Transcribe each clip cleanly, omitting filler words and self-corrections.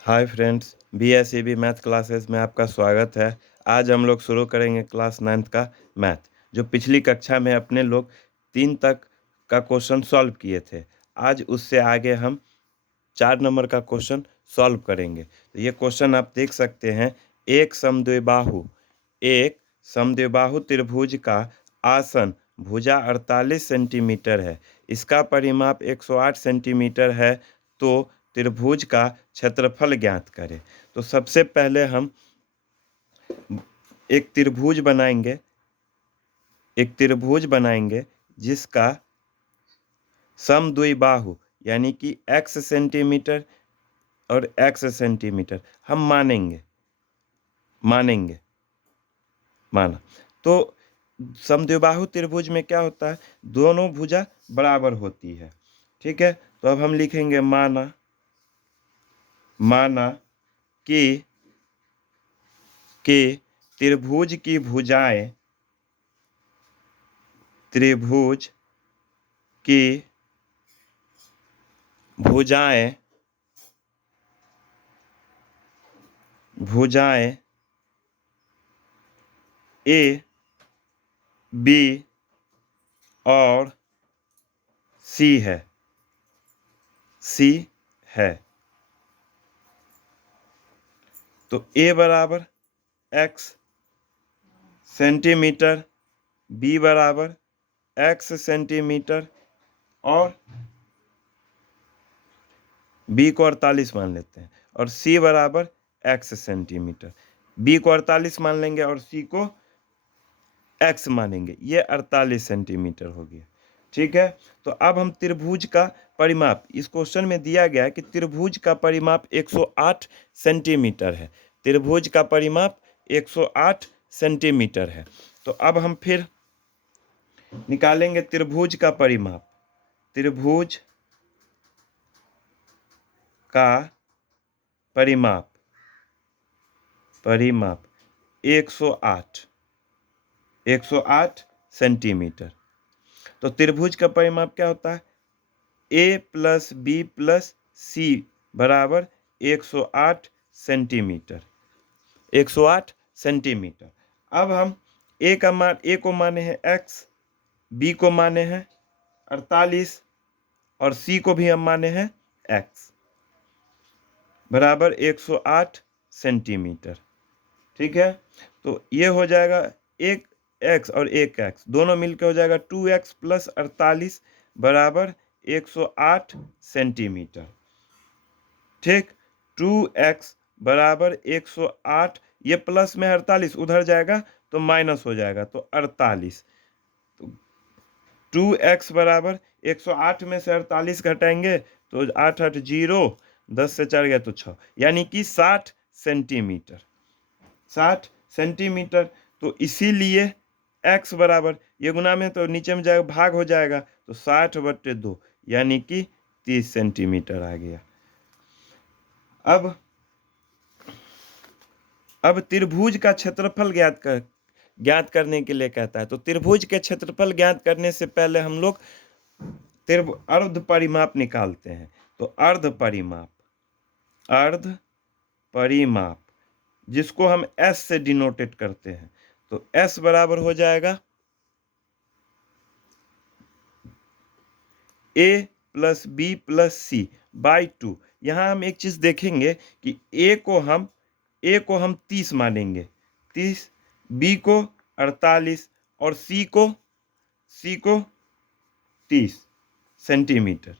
Hi friends, BSEB math classes में आपका स्वागत है। आज हम लोग शुरू करेंगे क्लास 9th का मैथ, जो पिछली कक्षा में अपने लोग 3 तक का क्वेश्चन सॉल्व किए थे। आज उससे आगे हम 4 नंबर का क्वेश्चन सॉल्व करेंगे। तो ये क्वेश्चन आप देख सकते हैं। एक समद्विबाहु त्रिभुज का आसन भुजा 48 सेंटीमीटर है। इसका परिमाप 108 सेंटीमीटर है। तो त्रिभुज का क्षेत्रफल ज्ञात करें। तो सबसे पहले हम एक त्रिभुज बनाएंगे जिसका समद्विबाहु यानी कि x सेंटीमीटर और x सेंटीमीटर हम मानेंगे माना। तो समद्विबाहु त्रिभुज में क्या होता है, दोनों भुजा बराबर होती है। ठीक है, तो अब हम लिखेंगे माना कि त्रिभुज की भुजाएं भुजाएं ए बी और सी है। तो ए बराबर x सेंटीमीटर, बी बराबर x सेंटीमीटर और बी को 48 मान लेते हैं, और सी बराबर x सेंटीमीटर। बी को 48 मान लेंगे और सी को x मानेंगे। ये 48 सेंटीमीटर हो गया। ठीक है, तो अब हम त्रिभुज का परिमाप, इस क्वेश्चन में दिया गया है कि त्रिभुज का परिमाप 108 सेंटीमीटर है। त्रिभुज का परिमाप 108 सेंटीमीटर है। तो अब हम फिर निकालेंगे त्रिभुज का परिमाप। त्रिभुज का परिमाप 108 सेंटीमीटर। तो त्रिभुज का परिमाप क्या होता है, a प्लस बी प्लस सी बराबर 108 सेंटीमीटर। 108 सेंटीमीटर। अब हम a को माने हैं x, b को माने हैं 48 और c को भी हम माने हैं x बराबर 108 सेंटीमीटर। ठीक है, तो ये हो जाएगा एक x और एक x दोनों मिलकर हो जाएगा 2x प्लस 48 बराबर 108 सेंटीमीटर। ठीक, 2x बराबर 108, ये प्लस में 48 उधर जाएगा तो माइनस हो जाएगा, तो 48। तो 2x बराबर 108 में से 48 घटाएंगे तो 8 8 0, 10 से 4 गया तो 6, यानी कि 60 सेंटीमीटर। 60 सेंटीमीटर। तो इसीलिए x बराबर, ये गुना में तो नीचे में जाएगा भाग हो जाएगा, तो 60/2 यानी कि 30 सेंटीमीटर आ गया। अब त्रिभुज का क्षेत्रफल ज्ञात करने के लिए कहता है। तो त्रिभुज के क्षेत्रफल ज्ञात करने से पहले हम लोग अर्ध परिमाप निकालते हैं। तो अर्ध परिमाप जिसको हम s से डिनोटेट करते हैं, तो s बराबर हो जाएगा a plus B plus C by 2। यहाँ हम एक चीज देखेंगे कि a को हम 30 मानेंगे, 30, b को 48 और c को 30 सेंटीमीटर।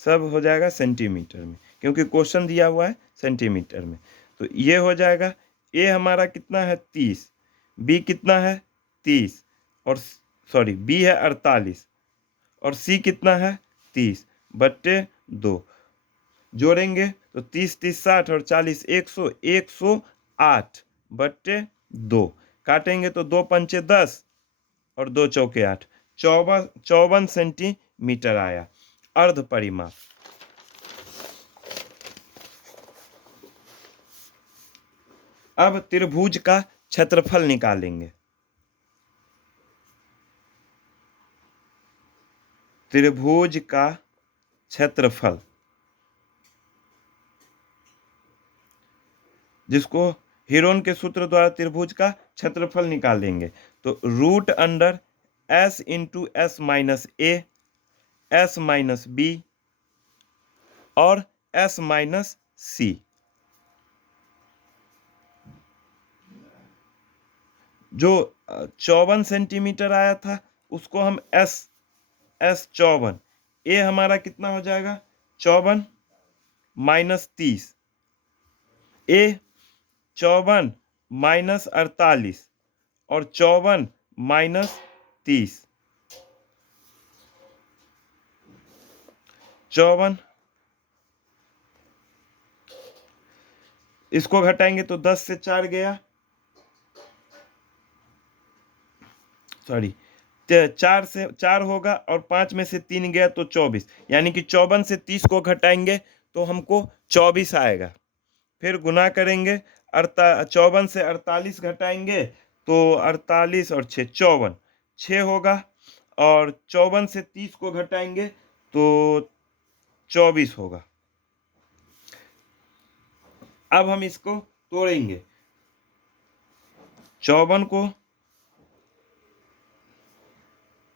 सब हो जाएगा सेंटीमीटर में, क्योंकि क्वेश्चन दिया हुआ है सेंटीमीटर में। तो ये हो जाएगा, a हमारा कितना है 30, b कितना है 30 और b है 48 और c कितना है 30/2। जोड़ेंगे तो 30 30 60 और 40 108/2। काटेंगे तो 2 पंचे 10 और 2 चौके 8, 54 सेंटीमीटर आया अर्ध परिमाप। अब त्रिभुज का क्षेत्रफल निकालेंगे। त्रिभुज का क्षेत्रफल जिसको हीरोन के सूत्र द्वारा त्रिभुज का क्षेत्रफल निकालेंगे। तो root under s into s minus a, s minus b और एस माइनस सी। जो 54 सेंटीमीटर आया था उसको हम एस 54, ए हमारा कितना हो जाएगा 54 माइनस 30, ए 54 माइनस 48 और 54 माइनस 30, 54 इसको घटाएंगे तो 10 से 4 गया, सॉरी 4 से 4 होगा और 5 में से 3 गया तो 24, यानी कि 54 से 30 को घटाएंगे तो हमको 24 आएगा। फिर गुना करेंगे 54 से 48 घटाएंगे तो 48 और 6 54, 6 होगा और 54 से 30 को घटाएंगे तो 24 होगा। अब हम इसको तोड़ेंगे, 54 को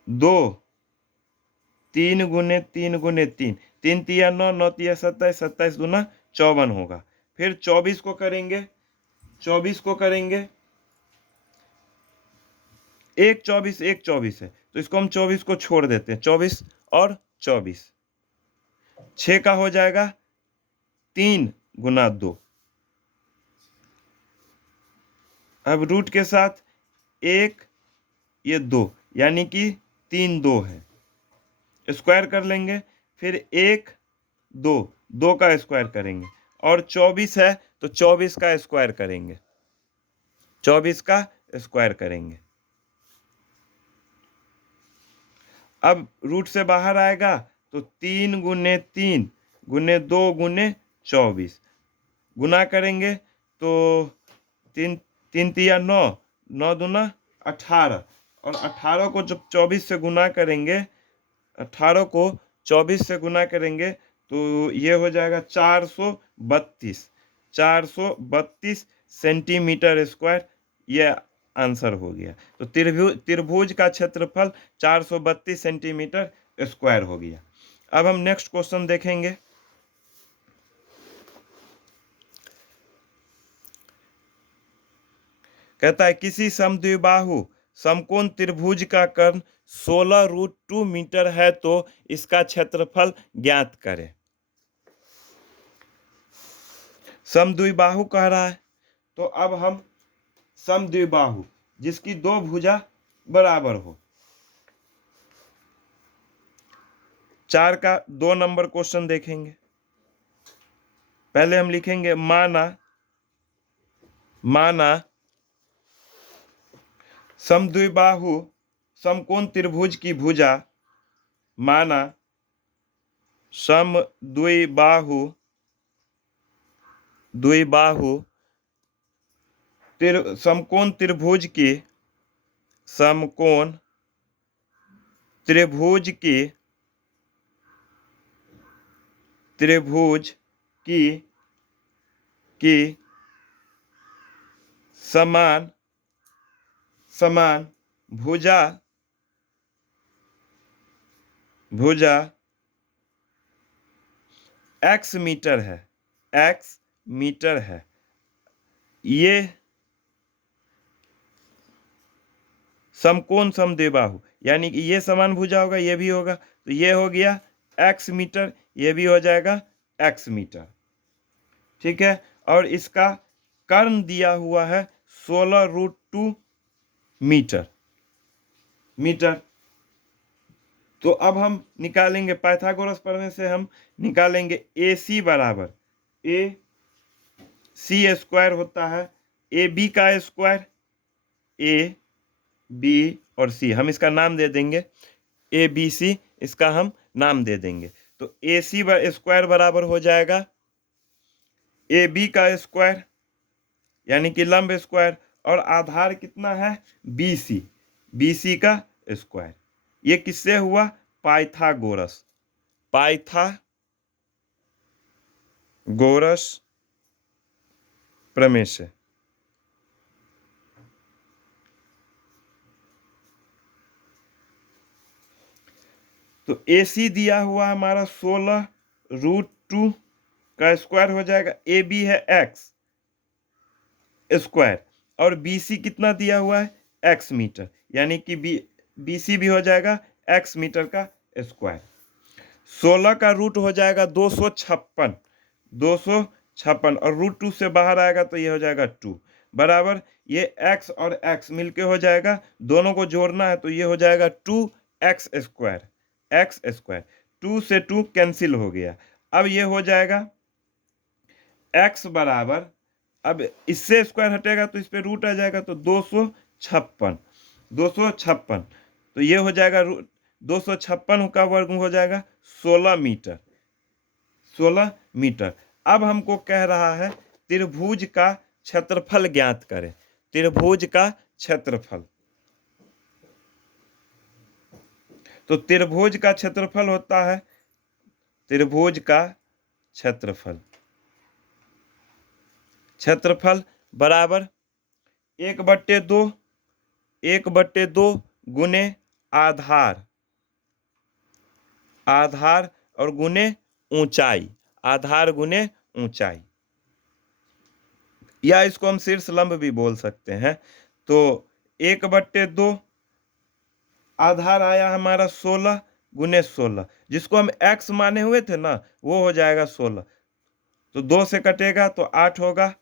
2, 3 गुने 3 गुने 3, 3 तिया 9, 9 तिया 27, 27 दूना 54 होगा। फिर 24 को करेंगे, 24 को करेंगे, एक 24 है तो इसको हम 24 को छोड़ देते हैं, 24 और 24, 6 का हो जाएगा 3 गुना 2। अब रूट के साथ 1 ये 2, यानी कि 3 2 है, स्क्वायर कर लेंगे, फिर 1 2, 2 का स्क्वायर करेंगे और 24 है तो 24 का स्क्वायर करेंगे, 24 का स्क्वायर करेंगे। अब रूट से बाहर आएगा तो 3 गुने 3 गुने 2 गुने 24, गुना करेंगे तो 3 3 तिया 9, 9 दूना 18 और 18 को जब 24 से गुना करेंगे, 18 को 24 से गुना करेंगे तो ये हो जाएगा 432 सेंटीमीटर स्क्वायर। ये आंसर हो गया। तो त्रिभुज का क्षेत्रफल 432 सेंटीमीटर स्क्वायर हो गया। अब हम नेक्स्ट क्वेश्चन देखेंगे। कहता है किसी समद्विबाहु समकोण त्रिभुज का कर्ण 16√2 मीटर है तो इसका क्षेत्रफल ज्ञात करें। समद्विबाहु कह रहा है तो अब हम समद्विबाहु जिसकी दो भुजा बराबर हो, 4 का 2 नंबर क्वेश्चन देखेंगे। पहले हम लिखेंगे माना समद्विबाहु समकोण त्रिभुज की भुजा, माना समद्विबाहु समकोण त्रिभुज की समान भुजा x मीटर है, ये समकोण समद्विबाहु, यानी कि ये समान भुजा होगा, ये भी होगा, तो ये हो गया x मीटर, ये भी हो जाएगा x मीटर। ठीक है, और इसका कर्ण दिया हुआ है 16√2 मीटर। तो अब हम निकालेंगे, पाइथागोरस पढ़ने से हम निकालेंगे AC बराबर AC स्क्वायर होता है AB का स्क्वायर, A B और C, हम इसका नाम दे देंगे ABC, इसका हम नाम दे देंगे। तो AC स्क्वायर बराबर हो जाएगा AB का स्क्वायर यानी कि लंब स्क्वायर, और आधार कितना है BC का स्क्वायर। ये किससे हुआ? पाइथागोरस प्रमेय से। तो AC दिया हुआ हमारा 16√2 का स्क्वायर हो जाएगा। AB है x स्क्वायर और BC कितना दिया हुआ है, x मीटर, यानी कि BC भी हो जाएगा x मीटर का स्क्वायर। 16 का रूट हो जाएगा 256, 256 और √2 से बाहर आएगा तो ये हो जाएगा 2 बराबर, ये x और x मिलके हो जाएगा, दोनों को जोड़ना है तो ये हो जाएगा 2x स्क्वायर, x स्क्वायर। 2 से 2 कैंसिल हो गया। अब ये हो जाएगा x बराबर, अब इससे स्क्वायर हटेगा तो इस पे रूट आ जाएगा तो 256, 256 तो ये हो जाएगा 256 का वर्ग हो जाएगा 16 मीटर, 16 मीटर। अब हमको कह रहा है त्रिभुज का क्षेत्रफल ज्ञात करें, त्रिभुज का क्षेत्रफल। तो त्रिभुज का क्षेत्रफल होता है, त्रिभुज का क्षेत्रफल, क्षेत्रफल बराबर 1/2, 1/2 गुने आधार, आधार और गुने ऊंचाई, आधार गुने ऊंचाई, या इसको हम शीर्ष लंब भी बोल सकते हैं। तो 1/2 आधार आया हमारा 16 गुने 16, जिसको हम x माने हुए थे ना, वो हो जाएगा 16, तो 2 से कटेगा तो 8 होगा,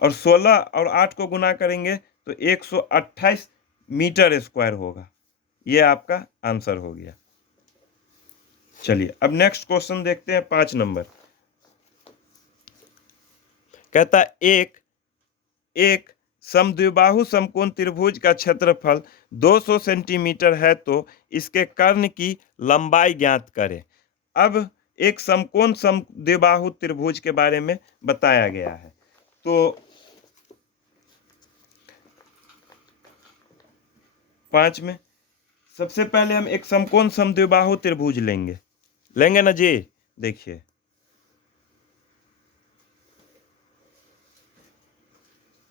और 16 और 8 को गुना करेंगे तो 128 मीटर स्क्वायर होगा। ये आपका आंसर हो गया। चलिए अब नेक्स्ट क्वेश्चन देखते हैं, 5 नंबर। कहता है एक समद्विबाहु समकोण त्रिभुज का क्षेत्रफल 200 सेंटीमीटर है तो इसके कर्ण की लंबाई ज्ञात करें। अब एक समकोण समद्विबाहु त्रिभुज के बारे में बताया गया है। तो 5 में सबसे पहले हम एक समकोण समद्विबाहु त्रिभुज लेंगे, लेंगे ना जी। देखिए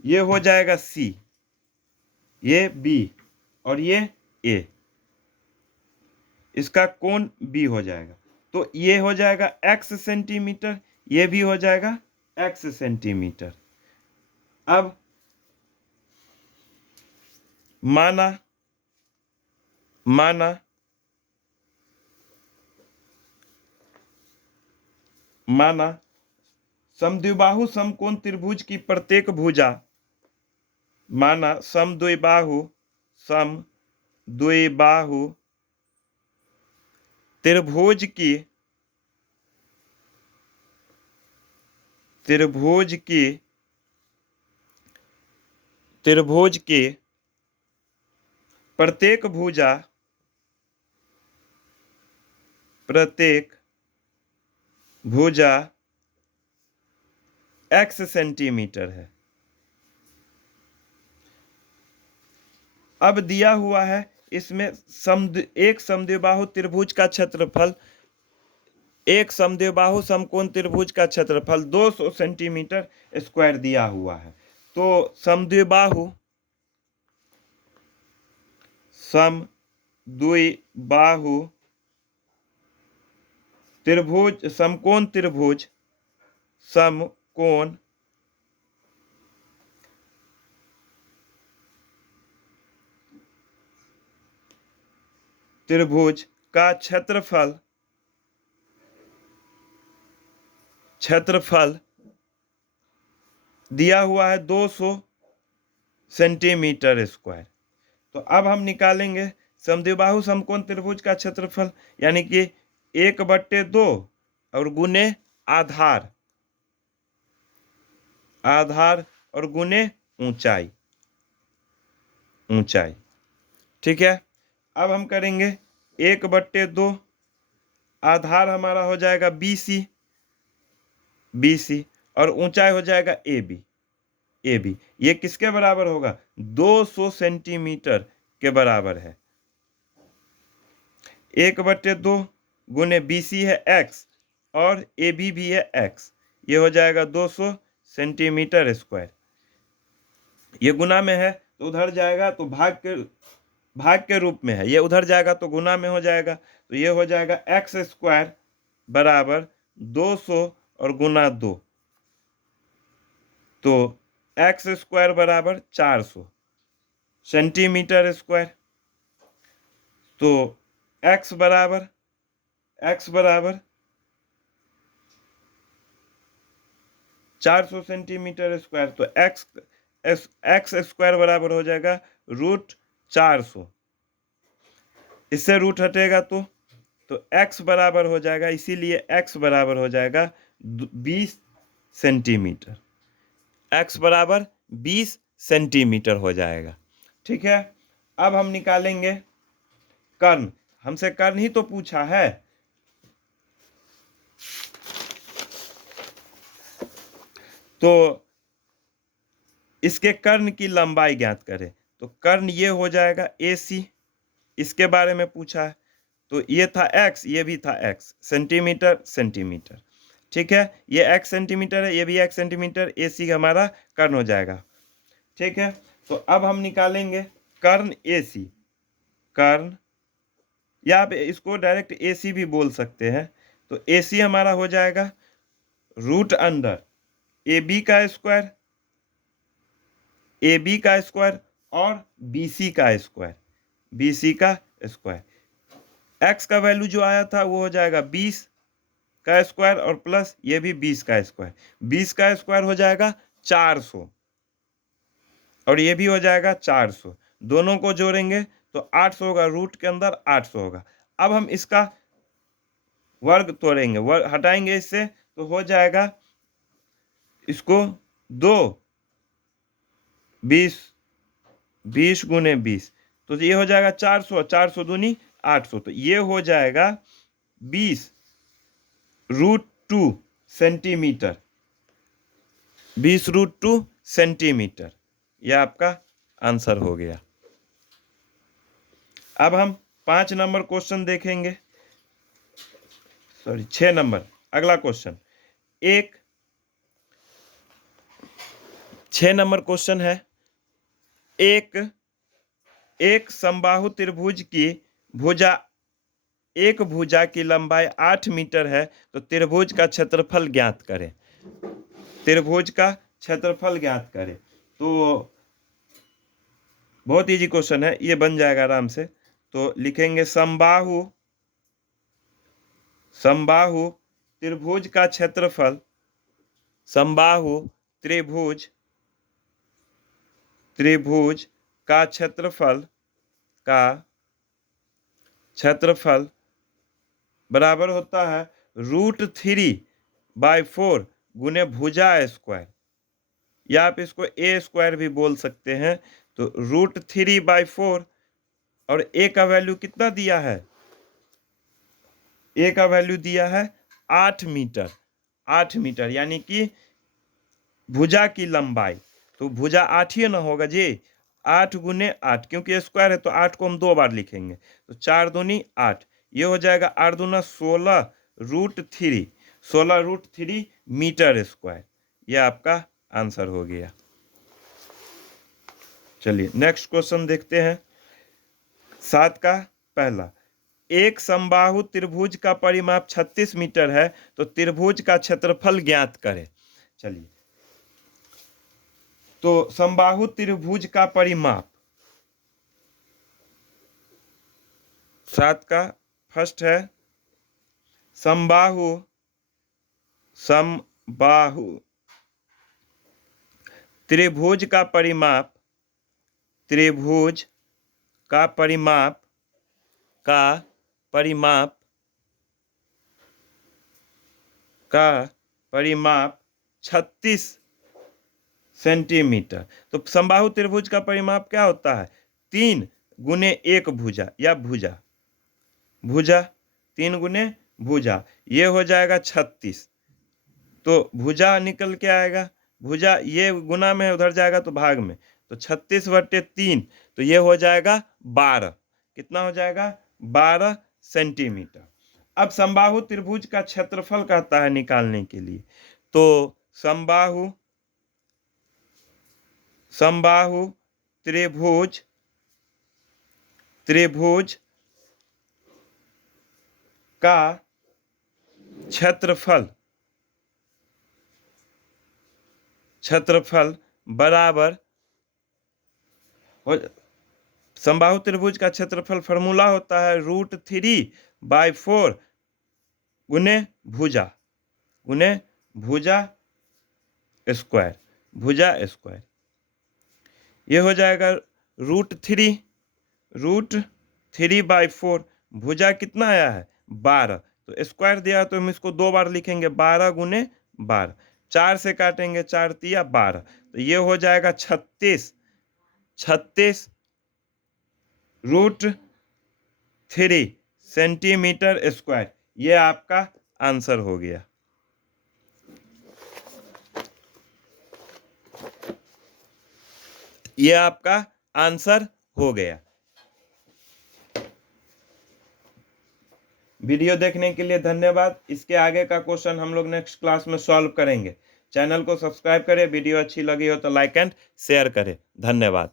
ये हो जाएगा C, ये B और ये A, इसका कोण B हो जाएगा, तो ये हो जाएगा x सेंटीमीटर, ये भी हो जाएगा x सेंटीमीटर। अब माना समद्विबाहु समकोण त्रिभुज की प्रत्येक भुजा, माना समद्विबाहु त्रिभुज की प्रत्येक भुजा x सेंटीमीटर है। अब दिया हुआ है इसमें एक समद्विबाहु त्रिभुज का क्षेत्रफल, एक समद्विबाहु समकोण त्रिभुज का क्षेत्रफल 200 सेंटीमीटर स्क्वायर दिया हुआ है। तो समद्विबाहु त्रिभुज, समकोण त्रिभुज का क्षेत्रफल दिया हुआ है 200 सेंटीमीटर स्क्वायर। तो अब हम निकालेंगे समद्विबाहु समकोण त्रिभुज का क्षेत्रफल, यानी कि 1/2 और गुने आधार, और गुने ऊंचाई, ठीक है। अब हम करेंगे 1/2, आधार हमारा हो जाएगा BC, और ऊंचाई हो जाएगा AB, ये किसके बराबर होगा, 200 सेंटीमीटर के बराबर है। 1/2 गुने BC है x और AB भी है x, ये हो जाएगा 200 सेंटीमीटर स्क्वायर। ये गुना में है तो उधर जाएगा तो भाग के रूप में है, ये उधर जाएगा तो गुना में हो जाएगा, तो ये हो जाएगा एक्स स्क्वायर बराबर 200 और गुना 2, तो एक्स स्क्वायर बराबर 400 सेंटीमीटर स्क्वायर। तो एक्स बराबर 400 सेंटीमीटर स्क्वायर, तो एक्स स्क्वायर बराबर हो जाएगा √400। इससे रूट हटेगा तो x बराबर हो जाएगा, इसीलिए x बराबर हो जाएगा 20 सेंटीमीटर। x बराबर 20 सेंटीमीटर हो जाएगा। ठीक है, अब हम निकालेंगे कर्ण। हमसे कर्ण ही तो पूछा है, तो इसके कर्ण की लंबाई ज्ञात करें। तो कर्ण ये हो जाएगा AC, इसके बारे में पूछा है, तो ये था x, ये भी था x, सेंटीमीटर सेंटीमीटर। ठीक है, ये x सेंटीमीटर है, ये भी x सेंटीमीटर, AC हमारा कर्ण हो जाएगा। ठीक है, तो अब हम निकालेंगे कर्ण AC। कर्ण, या आप इसको डायरेक्ट AC भी बोल सकते हैं, तो AC हमारा हो जाएगा √अंडर AB का स्क्वायर, AB का स्क्वायर और BC का स्क्वायर, BC का स्क्वायर। x का वैल्यू जो आया था वो हो जाएगा 20 का स्क्वायर और प्लस ये भी 20 का स्क्वायर। 20 का स्क्वायर हो जाएगा 400 और ये भी हो जाएगा 400, दोनों को जोड़ेंगे तो 800 होगा, रूट के अंदर 800 होगा। अब हम इसका वर्ग तोड़ेंगे, वर्ग हटाएंगे इससे, तो हो जाएगा इसको 20 गुने 20, तो ये हो जाएगा 400, 400 दूनी 800, तो ये हो जाएगा 20√2 सेंटीमीटर, 20√2 सेंटीमीटर। यह आपका आंसर हो गया। अब हम 5 नंबर क्वेश्चन देखेंगे, 6 नंबर। अगला क्वेश्चन 6 नंबर क्वेश्चन है, एक समबाहु त्रिभुज की एक भुजा की लंबाई 8 मीटर है, तो त्रिभुज का क्षेत्रफल ज्ञात करें। त्रिभुज का क्षेत्रफल ज्ञात करें, तो बहुत इजी क्वेश्चन है, ये बन जाएगा आराम से। तो लिखेंगे समबाहु त्रिभुज का क्षेत्रफल, समबाहु त्रिभुज का क्षेत्रफल बराबर होता है √3/4 गुने भुजा स्क्वायर, या आप इसको a स्क्वायर भी बोल सकते हैं। तो √3/4 और a का वैल्यू कितना दिया है, a का वैल्यू दिया है 8 मीटर। 8 मीटर यानी कि भुजा की लंबाई, तो भुजा 8 ही ना होगा जी, 8 गुने 8, क्योंकि स्क्वायर है तो 8 को हम 2 बार लिखेंगे, तो 4 दूनी 8, ये हो जाएगा 8 दूना 16√3 मीटर स्क्वायर। यह आपका आंसर हो गया। चलिए नेक्स्ट क्वेश्चन देखते हैं। 7 का पहला, एक समबाहु त्रिभुज का परिमाप 36 मीटर है, तो त्रिभुज का क्षेत्रफल ज्ञात करें। चलिए, तो समबाहु त्रिभुज का परिमाप, 7 का फर्स्ट है समबाहु त्रिभुज का परिमाप, त्रिभुज का परिमाप 36 सेंटीमीटर। तो समबाहु त्रिभुज का परिमाप क्या होता है, 3 गुने 1 भुजा या भुजा 3 गुने भुजा, ये हो जाएगा 36। तो भुजा निकल के आएगा, भुजा ये गुना में उधर जाएगा तो भाग में, तो 36/3, तो ये हो जाएगा 12। कितना हो जाएगा, 12 सेंटीमीटर। अब समबाहु त्रिभुज का क्षेत्रफल कहता है निकालने के लिए, तो समबाहु समबाहु त्रिभुज त्रिभुज का क्षेत्रफल क्षेत्रफल बराबर समबाहु त्रिभुज का क्षेत्रफल फॉर्मूला होता है √3/4 गुने भुजा स्क्वायर ये हो जाएगा √3/4 भुजा कितना आया है 12 तो स्क्वायर दिया तो हम इसको 2 बार लिखेंगे 12 गुने 12 4 से काटेंगे 4 तिया 12 तो ये हो जाएगा 36 √3 सेंटीमीटर स्क्वायर। ये आपका आंसर हो गया। ये आपका आंसर हो गया। वीडियो देखने के लिए धन्यवाद। इसके आगे का क्वेश्चन हम लोग नेक्स्ट क्लास में सॉल्व करेंगे। चैनल को सब्सक्राइब करें, वीडियो अच्छी लगी हो तो लाइक एंड शेयर करें। धन्यवाद।